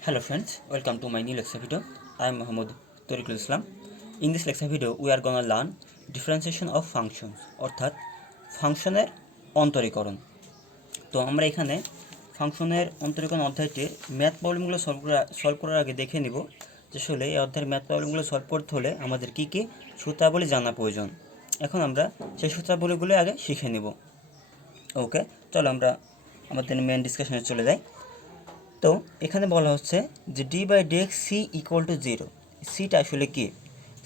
Hello friends, welcome to my new lecture video. I am Mohammad Tariqul Islam. In this lecture video, we are gonna learn differentiation of functions অর্থাৎ ফাংশনের অন্তরীকরণ। তো আমরা এখানে ফাংশনের অন্তরীকরণ অধ্যায়টির math প্রবলেমগুলো solve করার আগে দেখে নিব যে আসলে এই অধ্যায়ের ম্যাথ প্রবলেমগুলো সলভ করতে হলে আমাদের কী কী সূত্রাবলী জানা প্রয়োজন। এখন আমরা সেই সূত্রাবলীগুলো আগে শিখে নিব। ওকে, চলো আমরা আমাদের মেন ডিসকাশনে চলে যাই। তো এখানে বলা হচ্ছে যে d/dx c ইকুয়াল টু 0। সিটা আসলে কি?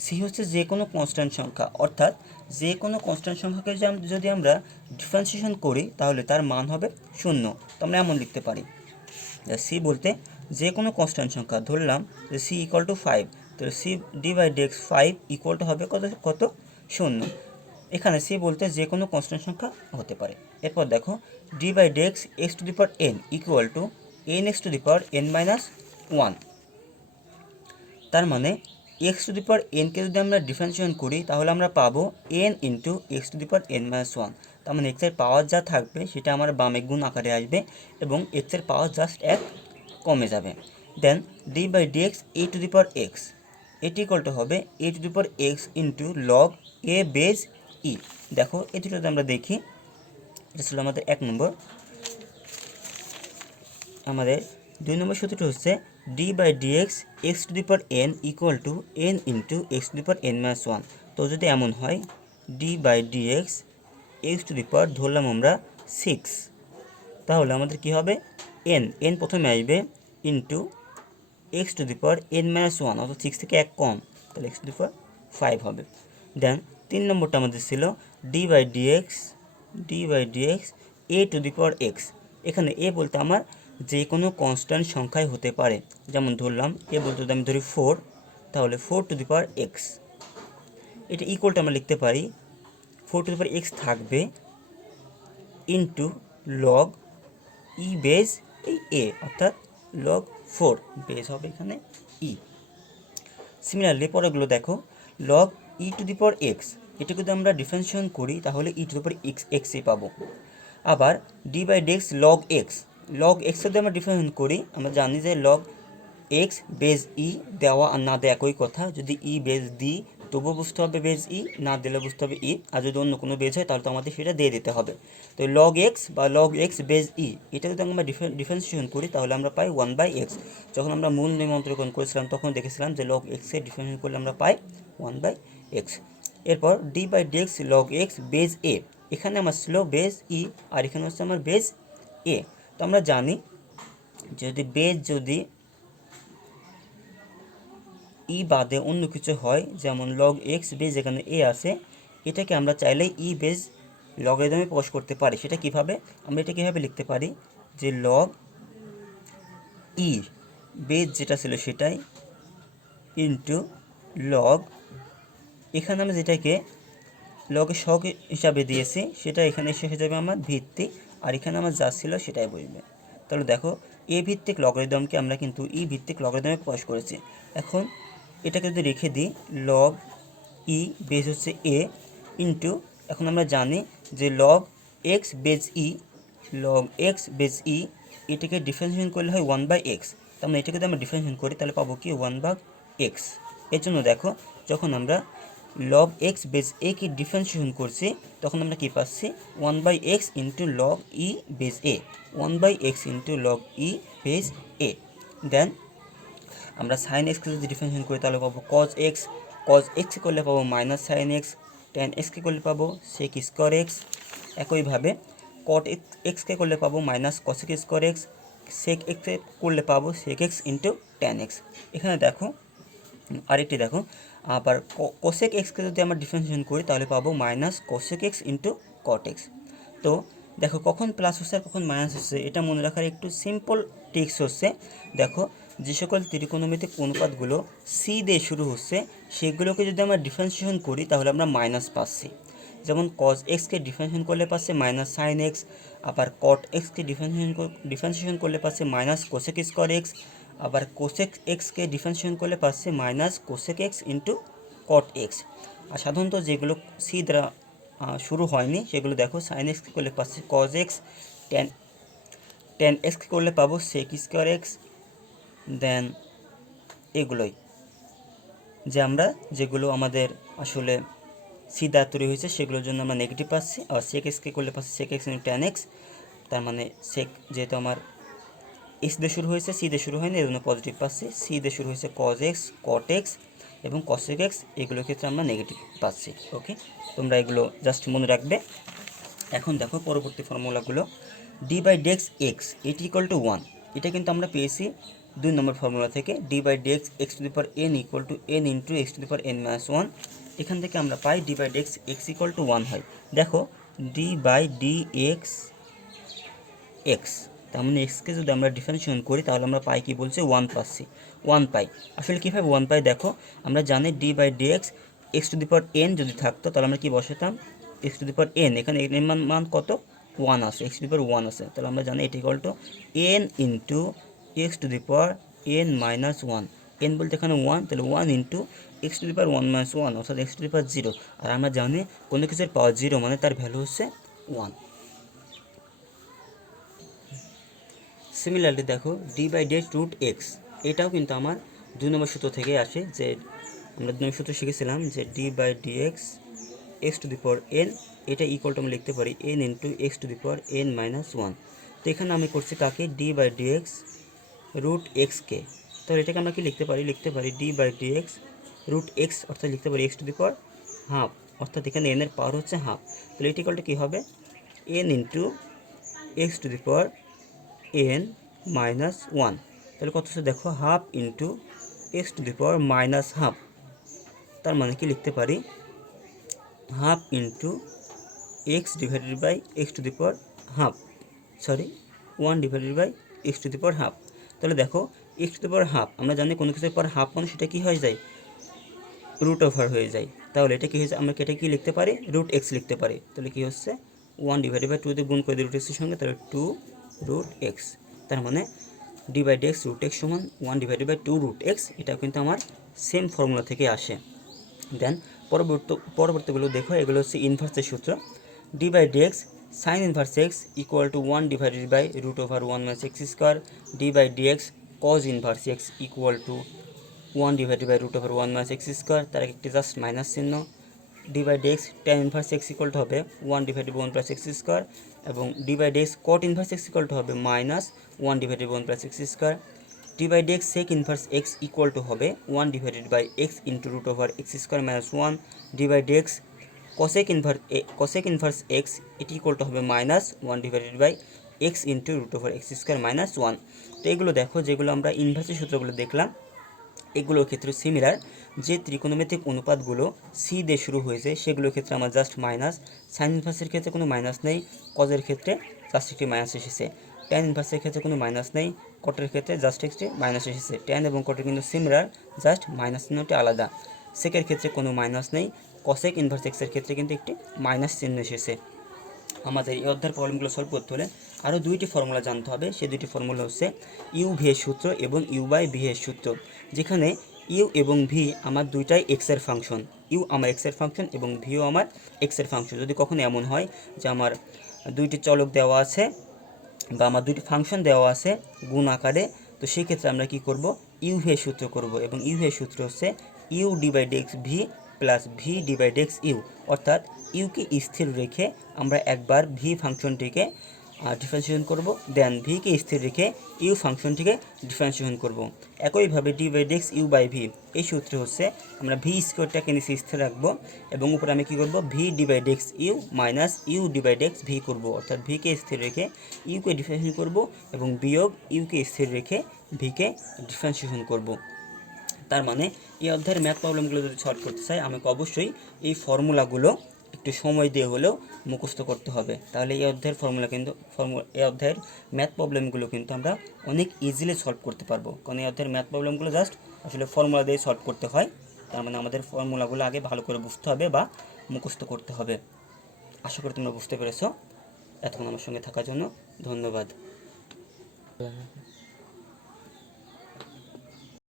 সি হচ্ছে যে কোনো কনস্ট্যান্ট সংখ্যা, অর্থাৎ যে কোনো কনস্ট্যান্ট সংখ্যাকে যদি আমরা ডিফারেন্সিয়েশন করি তাহলে তার মান হবে 0। তো আমরা এমন লিখতে পারি সি বলতে যে কোনো কনস্ট্যান্ট সংখ্যা, ধরলাম যে সি ইকুয়াল টু 5, তো সি d/dx 5 ইকুয়াল টু হবে কত 0। এখানে সি বলতে যে কোনো কনস্ট্যান্ট সংখ্যা হতে পারে। এরপর দেখো d/dx x⁴n equal to n(x⁴n-1)। তার মানে x⁴n কে যদি আমরা ডিফারেন্সিয়েশন করি তাহলে আমরা পাবো n ইন্টু x⁴n-1। তার মানে এক্সের পাওয়ার যা থাকবে সেটা আমার বামে গুণ আকারে আসবে এবং এক্সের পাওয়ার জাস্ট 1 কমে যাবে। দেন d/dx a⁴x এটি ইকুয়াল টু হবে a⁴x into log a base e. দেখো এই দুটোতে আমরা দেখি, এটা ছিল আমাদের 1 নম্বর। আমাদের 2 নম্বর সূত্রটি হচ্ছে d/dx x⁴n equal to n into x⁴n-1। তো যদি এমন হয় d/dx x ধরলাম আমরা 6, তাহলে আমাদের কি হবে n প্রথমে আসবে ইন্টু x⁴n-1, অর্থাৎ 6 থেকে 1 কম, তাহলে x⁵ হবে। দেন 3 নম্বরটা আমাদের ছিল d/dx a⁴x। এখানে a বলতে আমার যে কোনো কনস্ট্যান্ট সংখ্যায় হতে পারে, যেমন ধরলাম এ বলতে যদি আমি ধরি 4, তাহলে 4⁴x। এটা ইকুয়ালটা আমরা লিখতে পারি 4⁴x থাকবে ইন্টু লগ ই বেজ এই এ, অর্থাৎ লগ 4 বেজ হবে এখানে ই। সিমিলারলি পরেগুলো দেখো লগ e⁴x, এটা যদি আমরা ডিফারেন্সিয়েশন করি তাহলে e⁴x পাবো। আবার d/dx log x যদি আমরা ডিফারেন্সিয়েশন করি, আমরা জানি যে log x বেজ ই দেওয়া আর না দেওয়া একই কথা। যদি ই বেজ দিই তবুও বুঝতে হবে বেজ ই, না দিলে বুঝতে হবে ই, আর যদি অন্য কোনো বেজ হয় তাহলে তো আমাদের সেটা দিয়ে দিতে হবে। তো log x বা log x বেজ ই এটা যদি আমরা ডিফারেন্সিয়েশন করি তাহলে আমরা পাই 1/x। যখন আমরা মূল নিয়ম অন্তরীকরণ করেছিলাম তখন দেখেছিলাম যে log x এর ডিফারেন্সিয়েশন করলে আমরা পাই 1/x। এরপর d/dx log x বেজ এ, এখানে আমার ছিল বেজ ই আর এখানে হচ্ছে আমার বেজ এ। তো আমরা জানি যদি বেজ যদি ই বাদে অন্য কিছু হয়, যেমন লগ এক্স বেজ এখানে এ আছে, এটাকে আমরা চাইলেই ই বেজ লগারিদমে প্রকাশ করতে পারি। সেটা কিভাবে? আমরা এটা কীভাবে লিখতে পারি যে লগ ই বেজ যেটা ছিল সেটাই ইন্টু লগ, এখানে আমরা যেটাকে লগের সহগ হিসাবে দিয়েছি সেটা এখানে এসে হয়ে যাবে আমার ভিত্তি, আর এখানে আমার যা ছিল সেটাই বসবে। তাহলে দেখো এ ভিত্তিক লগারিদমকে আমরা কিন্তু ই ভিত্তিক লগারিদমে প্রকাশ করেছি। এখন এটাকে যদি রেখে দিই লগ ই বেজ হচ্ছে এ ইন্টু, এখন আমরা জানি যে লগ এক্স বেজ ই, লগ এক্স বেজ ই এটাকে ডিফারেন্সিয়েশন করলে হয় 1/x। তার মানে এটাকে যদি আমরা ডিফারেন্সিয়েশন করি তাহলে পাবো কি 1/x। এর জন্য দেখো যখন আমরা লগ এক্স বেজ এ কি ডিফারেন্সিয়েশন করছি তখন আমরা কি পাচ্ছি 1/x ইন্টু লগ ই বেজ এ, 1/x ইন্টু লগ ই বেজ এ। দেন আমরা সাইন এক্সকে যদি ডিফারেন্সিয়েশন করি তাহলে পাবো কজ এক্স, কজ এক্সকে করলে পাবো মাইনাস সাইন এক্স, ট্যান এক্সকে করলে পাবো সেক স্কোয়ার এক্স। একইভাবে কট এক্সকে করলে পাবো minus cosec square x, sec এক্সকে করলে পাবো sec x into tan x. এখানে দেখো আরেকটি দেখো, আবার কোসেক এক্সকে যদি আমরা ডিফারেন্সিয়েশন করি তাহলে পাবো minus cosec x into cot x. তো দেখো কখন প্লাস হচ্ছে আর কখন মাইনাস হচ্ছে এটা মনে রাখার একটু সিম্পল ট্রিক্স হচ্ছে, দেখো যে সকল ত্রিকোণমিতিক অনুপাতগুলো সি দিয়ে শুরু হচ্ছে সেগুলোকে যদি আমরা ডিফারেন্সিয়েশন করি তাহলে আমরা মাইনাস পাচ্ছি। যেমন কজ এক্সকে ডিফারেন্সিয়েশন করলে পাচ্ছে মাইনাস সাইন এক্স, আবার কট এক্সকে ডিফারেন্সিয়েশন করলে পাচ্ছে মাইনাস কোসেক স্কোয়ার এক্স, আবার কোসেক এক্সকে ডিফারেন্সিয়েশন করলে পাচ্ছে minus cosec x into cot x. আর সাধারণত যেগুলো সি দ্বারা শুরু হয়নি সেগুলো দেখো সাইন এক্সকে করলে পাচ্ছে কজ এক্স, ট্যান এক্সকে করলে পাবো সেক স্কোয়ার এক্স, দেন এগুলোই যে আমরা যেগুলো আমাদের আসলে সি দ্বারা তৈরি হয়েছে সেগুলোর জন্য আমরা নেগেটিভ পাচ্ছি, আর সেক এক্সকে করলে পাচ্ছি sec x into tan x. তার মানে সেক যেহেতু আমার এক্স দিয়ে শুরু হয়েছে, সি দিয়ে শুরু হয়নি, এর জন্য পজিটিভ পাচ্ছি। সি দিয়ে শুরু হয়েছে কজ এক্স, কট এক্স এবং কসেক এক্স, এগুলোর ক্ষেত্রে আমরা নেগেটিভ পাচ্ছি। ওকে, তোমরা এগুলো জাস্ট মনে রাখবে। এখন দেখো পরবর্তী ফর্মুলাগুলো, ডি বাই ডেক্স এক্স এটি ইকুয়াল টু 1, এটা কিন্তু আমরা পেয়েছি 2 নম্বর ফর্মুলা থেকে। D by dx x to the power n equal to n into x to the power n minus 1, এখান থেকে আমরা পাই d by dx x equal to 1 হয়। দেখো d by d x x, তার মানে এক্সকে যদি আমরা ডিফারেন্সিয়েশন করি তাহলে আমরা পাই কি বলছে 1 পাচ্ছি, 1 পাই। আসলে কীভাবে 1 পাই দেখো, আমরা জানি d by d x x to the power n যদি থাকতো তাহলে আমরা কি বসাতাম x to the power n, এখানে এর মান কত 1 আছে, এক্স টু দি পাওয়ার 1 আছে, তাহলে আমরা জানি এটি equal to n into x to the power n minus 1, N বলতে এখানে 1, তাহলে 1 into x to the power 1 minus 1 অর্থাৎ এক্স টু দি পাওয়ার 0। আর আমরা জানি কোনো কিছুর পাওয়ার 0 মানে তার ভ্যালু হচ্ছে 1। সিমিলারলি দেখো ডি বাই ডেট রুট এক্স, এটাও কিন্তু আমার 2 নম্বর সূত্র থেকে আসে, যে আমরা 2 নম্বর সূত্র শিখেছিলাম যে d by d x x to the power n, এটা ইকুয়াল টু আমরা লিখতে পারি n into x to the power n minus 1। তো এখানে আমি করছি কাকে, d by d x root এক্সকে, তাহলে এটাকে আমরা কি লিখতে পারি d by d x root x, অর্থাৎ লিখতে পারি x to the power half, অর্থাৎ এখানে এনের পাওয়ার হচ্ছে হাফ, তাহলে এটি ইকুয়াল টু কী হবে n into x to the power n minus 1, তাহলে কত হচ্ছে দেখো half into x to the power minus half, তার মানে কি লিখতে পারি half into x divided by x to the power half, 1 divided by x to the power half. তাহলে দেখো x to the power half, আমরা জানি কোনো কিছুর পর হাফ মানে সেটা কী হয়ে যায় রুট ওভার হয়ে যায়, তাহলে এটা কী হয়েছে আমরা এটা কি লিখতে পারি রুট এক্স লিখতে পারি, তাহলে কী হচ্ছে 1 ডিভাইডেড বাই 2 দিয়ে গুণ করে দিই রুট এক্সের সঙ্গে, তাহলে 2 রুট এক্স, তার মানে d by d x root x সমান 1 ডিভাইডেড বাই 2 রুট এক্স, এটা কিন্তু আমার সেম ফর্মুলা থেকে আসে। দেন পরবর্তীগুলো দেখো, এগুলো হচ্ছে ইনভার্সের সূত্র, d by d x sine inverse x equal to 1 divided by root over 1 minus x square, d by d x cos inverse x equal to 1 divided by root over 1 minus x square, তার একটি just minus চিহ্ন, d by d x tan inverse x equal to হবে 1 divided by 1 plus x square, এবং d by d x cot inverse x equal to হবে minus 1 divided by 1 plus x square, d by d x sec inverse x equal to হবে 1 divided by x into root over x square minus 1, d by d x cosec inverse x এটি equal to হবে minus 1 divided by x into root over x square minus 1। তো এগুলো দেখো যেগুলো আমরা ইনভার্সের সূত্রগুলো দেখলাম এগুলোর ক্ষেত্রে সিমিলার, যে ত্রিকোণমিতিক অনুপাতগুলো সি দিয়ে শুরু হয়েছে সেগুলোর ক্ষেত্রে আমার জাস্ট মাইনাস, সাইন ইনভার্সের ক্ষেত্রে কোনো মাইনাস নেই, কজের ক্ষেত্রে জাস্ট একটি মাইনাস এসেছে, ট্যান ইনভার্সের ক্ষেত্রে কোনো মাইনাস নেই, কটের ক্ষেত্রে জাস্ট একটি মাইনাস এসেছে, ট্যান এবং কটের কিন্তু সিমিলার, জাস্ট মাইনাস চিহ্নটি আলাদা, সেকের ক্ষেত্রে কোনো মাইনাস নেই, কসেক ইনভার্স এক্সের ক্ষেত্রে কিন্তু একটি মাইনাস চিহ্ন এসেছে। আমাদের এই অধ্যায়ের প্রবলেমগুলো সলভ করতে হলে আরও 2টি ফর্মুলা জানতে হবে, সেই 2টি ফর্মুলা হচ্ছে ইউ ভি এর সূত্র এবং ইউ বাই ভি এর সূত্র, যেখানে ইউ এবং ভি আমার দুইটাই এক্সের ফাংশন, ইউ আমার এক্সের ফাংশন এবং ভিও আমার এক্সের ফাংশন। যদি কখনো এমন হয় যে আমার 2টি চলক দেওয়া আছে বা আমার 2টি ফাংশন দেওয়া আছে গুণ আকারে, তো সেই ক্ষেত্রে আমরা কি করব ইউ ভি এর সূত্র করব, এবং ইউ ভি এর সূত্র হচ্ছে u divide x v plus v divide x u, অর্থাৎ ইউকে স্থির রেখে আমরা একবার ভি ফাংশনটিকে ডিফারেন্সিয়েশন করব, দেন ভিকে স্থির রেখে ইউ ফাংশনটিকে ডিফারেন্সিয়েশন করব। একইভাবে d by d x u by v, এই সূত্রে হচ্ছে আমরা ভি স্কোয়ারটাকে নিচে স্থির রাখবো এবং উপরে আমি কী করবো v divide x u minus u divide x v করবো, অর্থাৎ ভিকে স্থির রেখে ইউকে ডিফারেন্সিয়েশন করব এবং বিয়োগ ইউকে স্থির রেখে ভিকে ডিফারেন্সিয়েশন করব। তার মানে এই অধ্যায়ের ম্যাথ প্রবলেমগুলো যদি সলভ করতে চাই আমাকে অবশ্যই এই ফর্মুলাগুলো একটু সময় দিয়ে হলেও মুখস্থ করতে হবে, তাহলে এই অধ্যায়ের এই অধ্যায়ের ম্যাথ প্রবলেমগুলো কিন্তু আমরা অনেক ইজিলি সলভ করতে পারবো, কারণ এই অধ্যায়ের ম্যাথ প্রবলেমগুলো জাস্ট আসলে ফর্মুলা দিয়ে সলভ করতে হয়, তার মানে আমাদের ফর্মুলাগুলো আগে ভালো করে বুঝতে হবে বা মুখস্থ করতে হবে। আশা করি তোমরা বুঝতে পেরেছো। এতক্ষণ আমার সঙ্গে থাকার জন্য ধন্যবাদ।